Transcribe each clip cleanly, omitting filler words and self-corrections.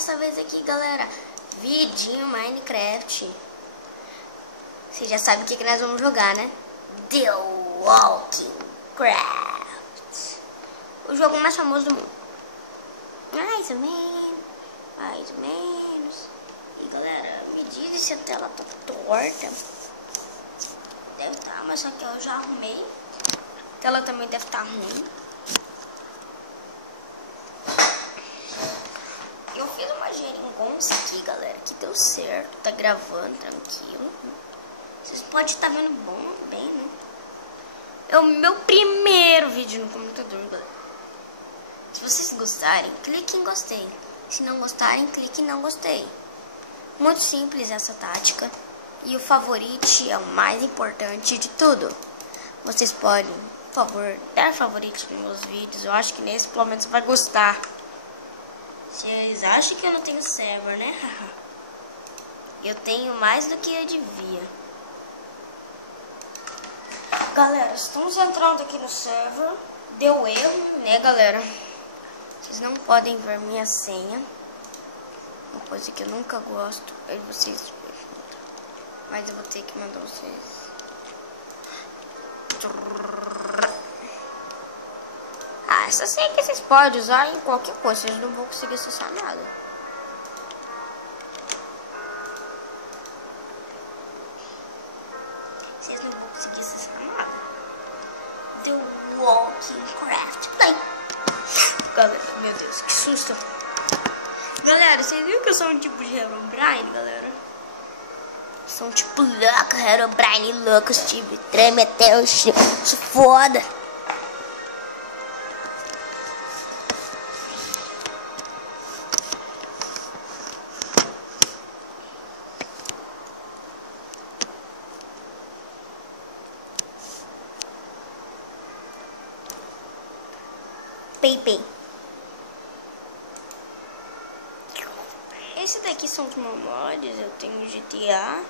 dessa vez aqui, galera, vidinho Minecraft. Você já sabe o que nós vamos jogar, né? The Walking Craft, o jogo mais famoso do mundo. Mais ou menos. E galera, me diz se a tela tá torta. Deve estar, mas só que eu já arrumei. A tela também deve estar ruim. Eu fiz uma geringonça aqui, galera, que deu certo. Tá gravando tranquilo. Vocês podem estar vendo bem, né? É o meu primeiro vídeo no computador, galera. Se vocês gostarem, clique em gostei. Se não gostarem, clique em não gostei. Muito simples essa tática. E o favorite é o mais importante de tudo. Vocês podem, por favor, dar favorite nos meus vídeos. Eu acho que nesse pelo menos você vai gostar. Vocês acham que eu não tenho server, né? Eu tenho mais do que eu devia. Galera, estamos entrando aqui no server. Deu erro, né, galera? Vocês não podem ver minha senha. Uma coisa que eu nunca gosto é de vocês. Mas eu vou ter que mandar vocês. Ah, essa senha que vocês podem usar em qualquer coisa. Vocês não vão conseguir acessar nada. Vocês não vão conseguir acessar nada. The Walking Craft. Galera, meu Deus, que susto. Galera, vocês viram que eu sou um tipo de Herobrine, galera? Sou um tipo louco, Herobrine louco, Steve. Treme até o chão. Sou foda. Pei. Esse daqui são os meus mods. Eu tenho GTA,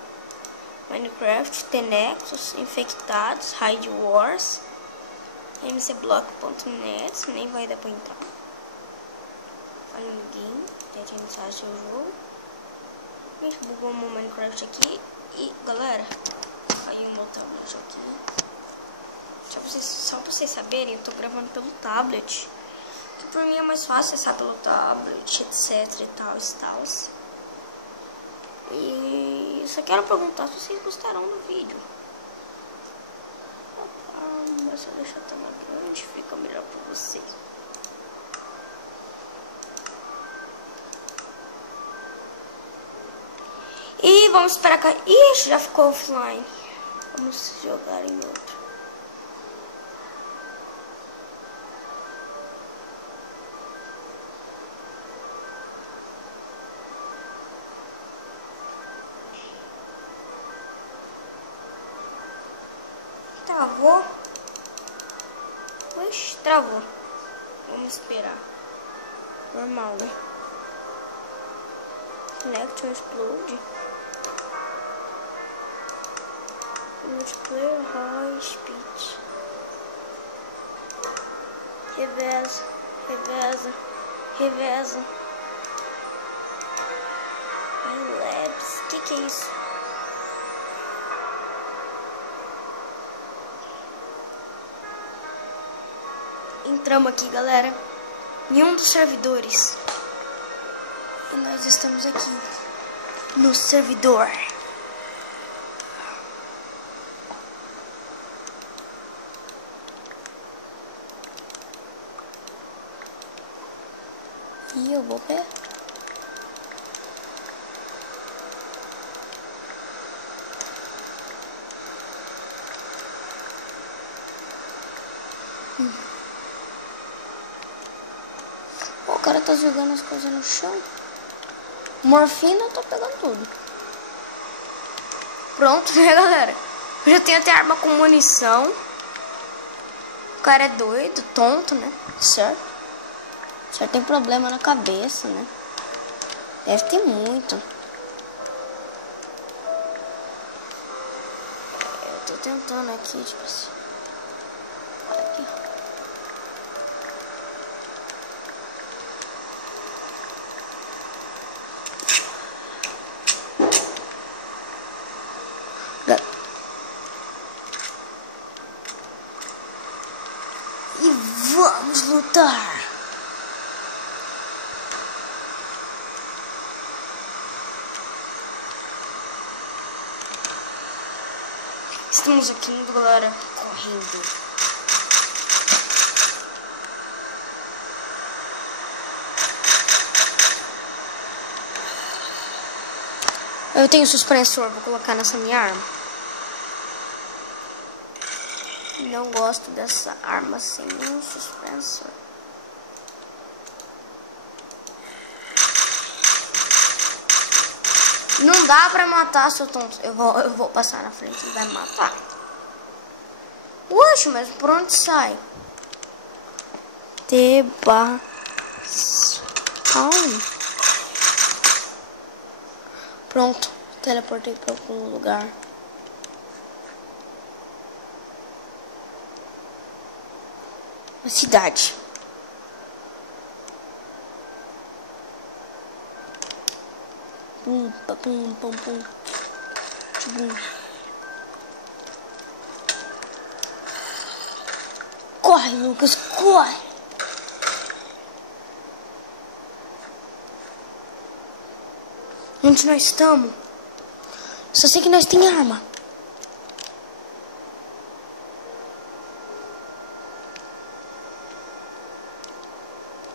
Minecraft, Tenexus, Infectados, Hide Wars, mcblock.net, nem vai dar pra entrar. Final Game, tenta iniciar seu jogo. A gente bugou o meu Minecraft aqui. E galera, caiu o meu tablet aqui. Só pra vocês saberem, eu tô gravando pelo tablet. Que por mim é mais fácil acessar pelo tablet, etc e tal. E só quero perguntar se vocês gostaram do vídeo. Mas se eu deixar a tela grande, fica melhor pra vocês. E vamos esperar cá. Ixi, já ficou offline. Vamos jogar em outro. Travou? Ixi, travou. Vamos esperar. Normal, né? Connection explode. Multiplayer high speed. Reveza. Labs. Que é isso? Entramos aqui, galera, em um dos servidores. E nós estamos aqui no servidor. E eu vou ver. O cara tá jogando as coisas no chão. Morfina, eu tô pegando tudo. Pronto, né, galera? Eu já tenho até arma com munição. O cara é doido, tonto, né? Certo? Certo, tem problema na cabeça, né? Deve ter muito. Eu tô tentando aqui, tipo assim. Aqui. E vamos lutar. Estamos aqui indo, galera, correndo. Eu tenho suspensor, vou colocar nessa minha arma. Não gosto dessa arma sem nenhum suspensor. Não dá pra matar, seu tonto. Eu vou passar na frente e vai me matar. Oxe, mas por onde sai? Pronto, teleportei pra algum lugar. Uma cidade. Pum, pum, pum, pum. Corre, Lucas, corre. Onde nós estamos? Só sei que nós tem arma.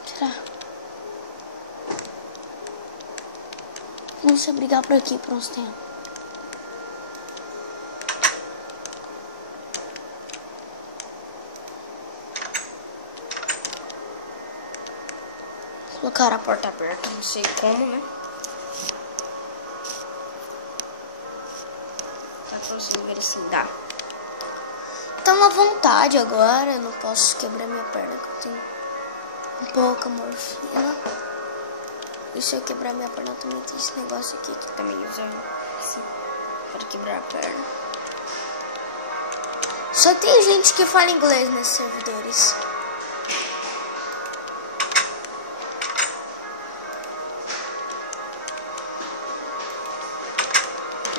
Será? Vamos se brigar por aqui por uns tempos. Colocar a porta aberta, não sei como, né? Tá pra vocês verem assim, dá. Tá uma vontade agora, não posso quebrar minha perna, que eu tenho um pouco morfina. E se eu quebrar minha perna, eu também tenho esse negócio aqui, que também usando assim, para quebrar a perna. Só tem gente que fala inglês nesses servidores.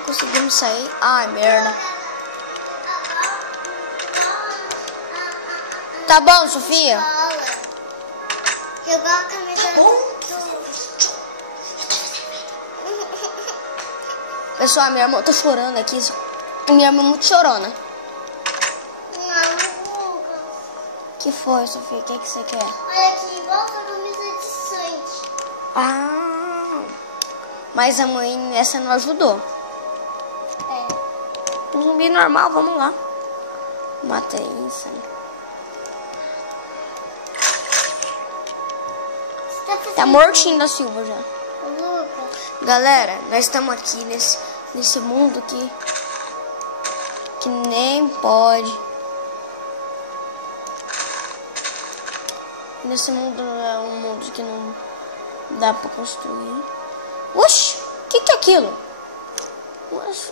Conseguimos sair. Ai, merda. Tá bom, Sofia? Jogou a camisa do... Pessoal, minha irmã tá chorando aqui. Minha irmã é muito chorona. Não, Lucas. Que foi, Sofia? O que você quer? Olha aqui, igual a camisa de sangue. Ah, mas a mãe nessa não ajudou. É. Um zumbi normal, vamos lá. Mata isso. Tá mortinho da Silva já. Lucas. Galera, nós estamos aqui nesse mundo que nem pode. Nesse mundo é um mundo que não dá pra construir. Oxi, o que é aquilo? Oxi,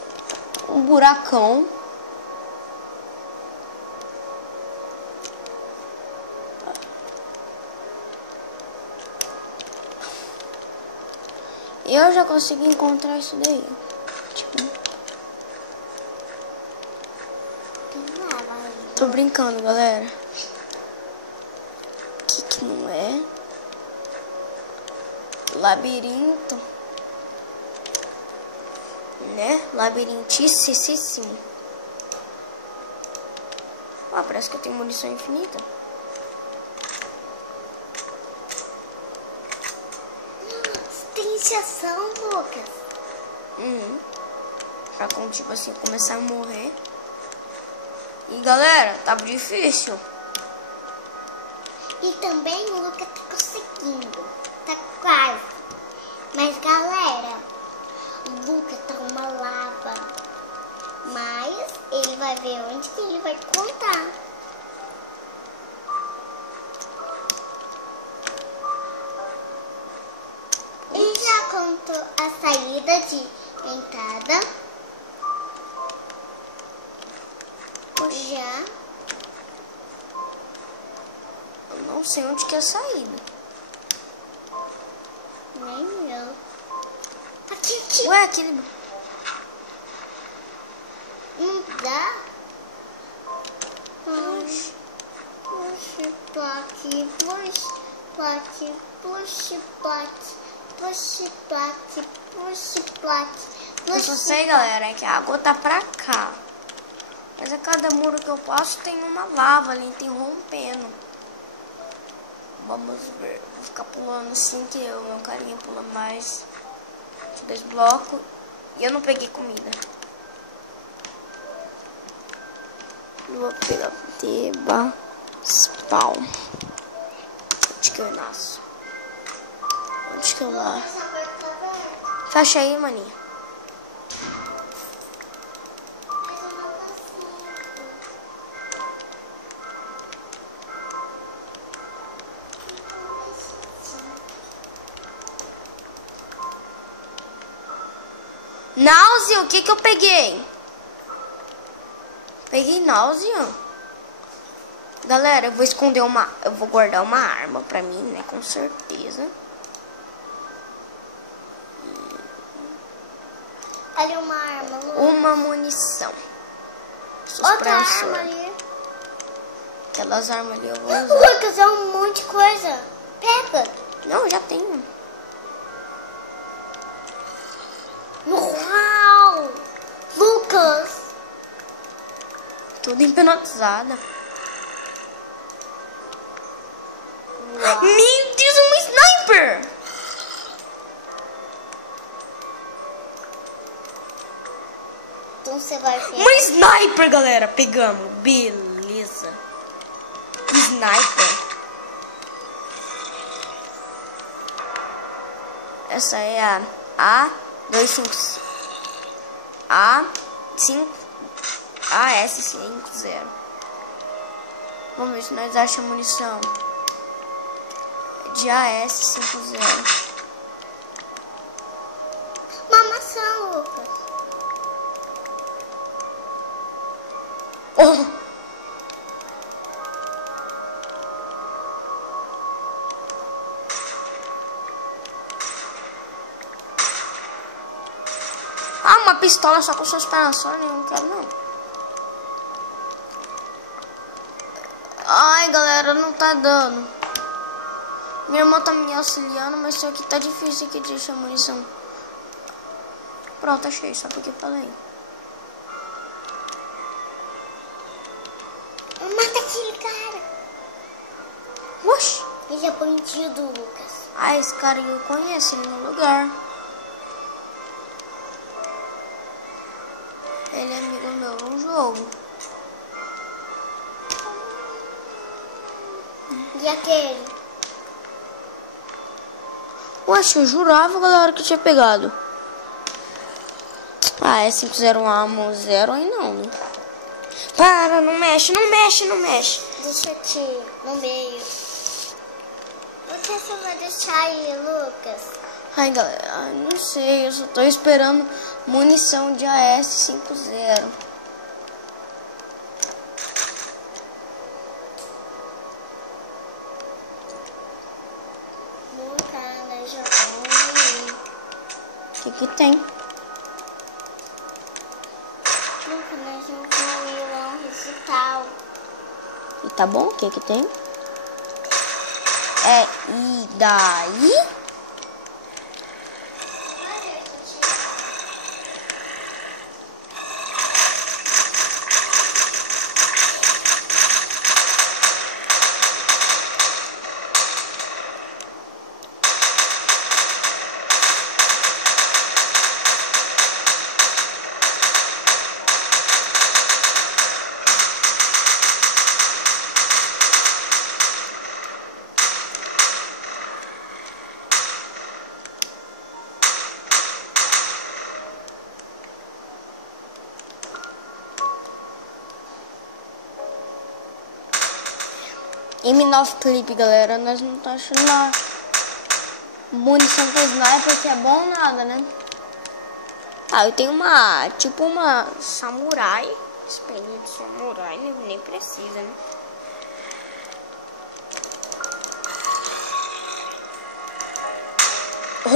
um buracão. Eu já consegui encontrar isso daí. Tipo, tô brincando, galera. Que não é? Labirinto. Né? Labirintíssimo. Ah, parece que eu tenho munição infinita. Tem injeção, Lucas. Pra quando, tipo assim, começar a morrer. E galera, tá difícil. E também o Lucas tá conseguindo. Tá quase. Mas galera, o Lucas tá uma lava. Mas ele vai ver onde que ele vai contar. Ele já contou a saída de entrada. Já. Eu não sei onde que é a saída. Nem eu. Aqui. Ué, aquele... Não dá? Oxi. plot, push, plot, push, plot, push, plot, push, plot. Eu só sei, galera, é que a água tá pra cá. Mas a cada muro que eu passo tem uma lava ali, tem rompendo. Vamos ver. Vou ficar pulando assim que o meu carinha pula mais. 2 blocos. E eu não peguei comida. Eu vou pegar Teba Spawn. Onde que eu nasço? Onde que eu lá? Fecha aí, maninha. Náusea, o que que eu peguei? Peguei náusea. Galera, eu vou esconder eu vou guardar uma arma pra mim, né? Com certeza. Olha uma arma, Lucas. Uma munição. Outra arma ali. Aquelas armas ali eu vou usar. Lucas, é um monte de coisa. Pega. Não, já tenho. Uau! Lucas! Tudo hipnotizada. Uau. Meu Deus, um sniper! Então você vai pegar. Um sniper, galera. Pegamos. Beleza. Sniper. Essa é a A25. AS50. Vamos ver se nós achamos munição. De AS50. Uma maçã, Lucas. Oh! Ah, uma pistola só com suspensão, eu não quero não. Ai, galera, não tá dando. Minha irmã tá me auxiliando, mas isso aqui tá difícil aqui de achar munição. Pronto, achei, só porque eu falei. Mata aquele cara. Oxi! Ele é bandido, Lucas. Ah, esse cara eu conheço ele no lugar. Ele é amigo meu no jogo. E aquele? Oxe, eu jurava, galera, que tinha pegado. Ah, é 501 amo 0 aí não, né? Para, não mexe, não mexe, não mexe. Deixa eu te ir no meio. O que você vai deixar aí, Lucas? Ai, galera, ai, não sei, eu só tô esperando munição de AS50. Lucas, nós já vamos. O que tem? Lucas, nós vamos ir lá no recital. E tá bom? O que tem? É, e daí? M9 clip, galera, nós não tá achando uma munição com sniper que é bom nada, né? Ah, eu tenho uma, tipo uma samurai, espelho de samurai, nem precisa, né?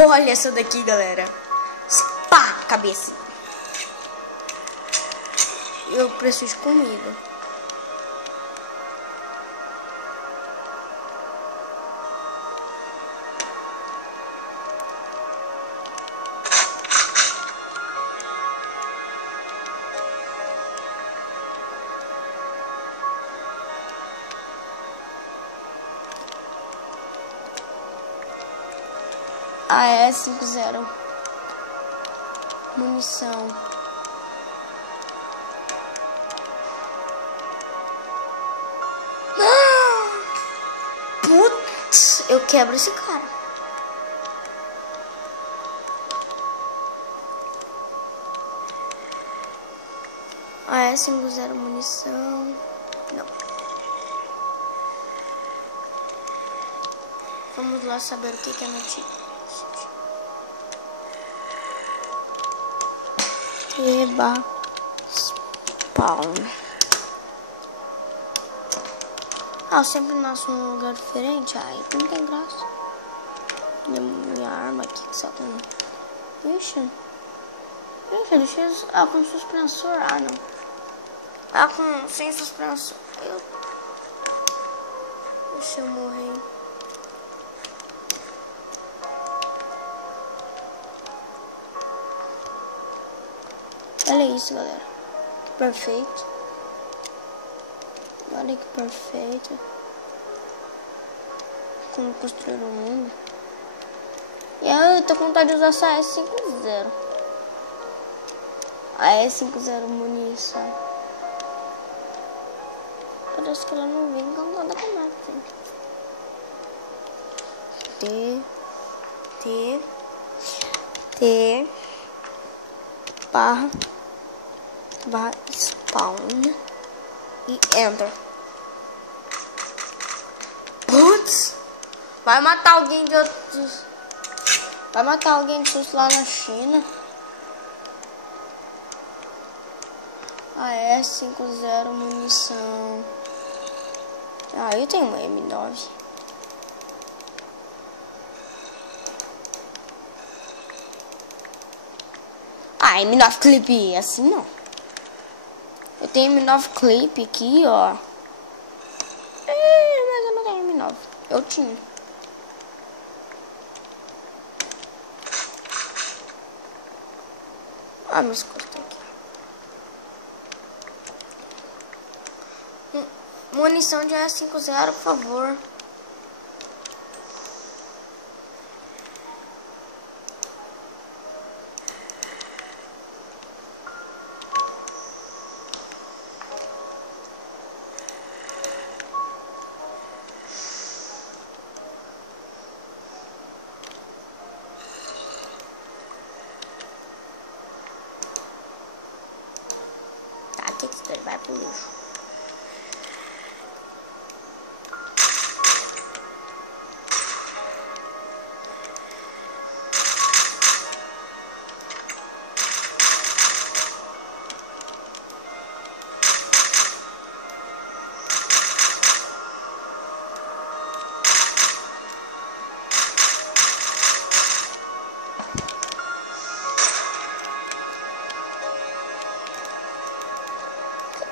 Olha essa daqui, galera. Pá, cabeça. Eu preciso de comida. AE50 munição. Putz, eu quebro esse cara. AE50 munição. Não. Vamos lá saber o que é notícia. Eba spawn. Eu sempre nasço num lugar diferente. Aí não tem graça. Minha arma aqui que só tem. Ixi, deixa eu com suspensor. Ah, não. Com sem suspensor. Deixa eu morrer. Olha isso, galera. Perfeito. Olha que perfeito. Como construir o mundo. E eu tô com vontade de usar essa AE50. AE50 munição. Parece que ela não vem com nada com nada. T barra spawn e enter. Putz! Vai matar alguém de outros. Vai matar alguém de lá na China. AE50 munição. Ah, eu tenho uma M9. M9 clip, assim não. Eu tenho M9 clip aqui, ó. Mas eu não tenho M9. Eu tinha. Meus cortes aqui. Munição de AE50, por favor. Ele vai pro lixo.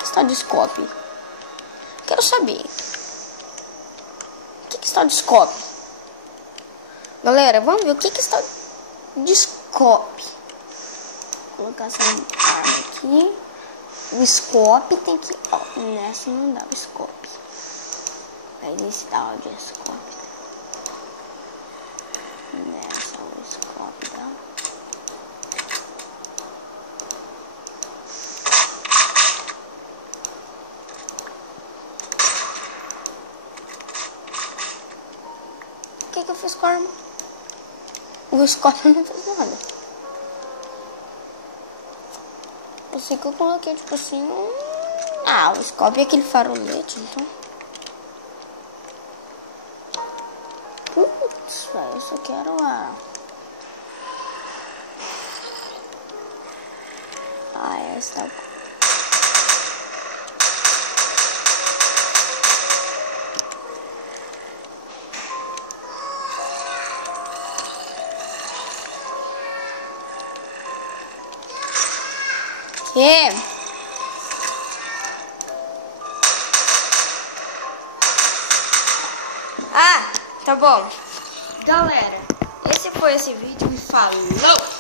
Está de scope. Quero saber. O que está de scope? Galera, vamos ver o que está de scope. Vou colocar essa arma aqui. O scope tem que... Ó, nessa não dá o scope. Aí nesse dá o de scope. Nessa o scope dá. O que eu fiz com a arma? O scope não fez nada. Eu sei que eu coloquei tipo assim. O scope é aquele farolete, então. Putz, velho, eu só quero a. Essa tá. Tá bom. Galera, esse foi esse vídeo. Me falou!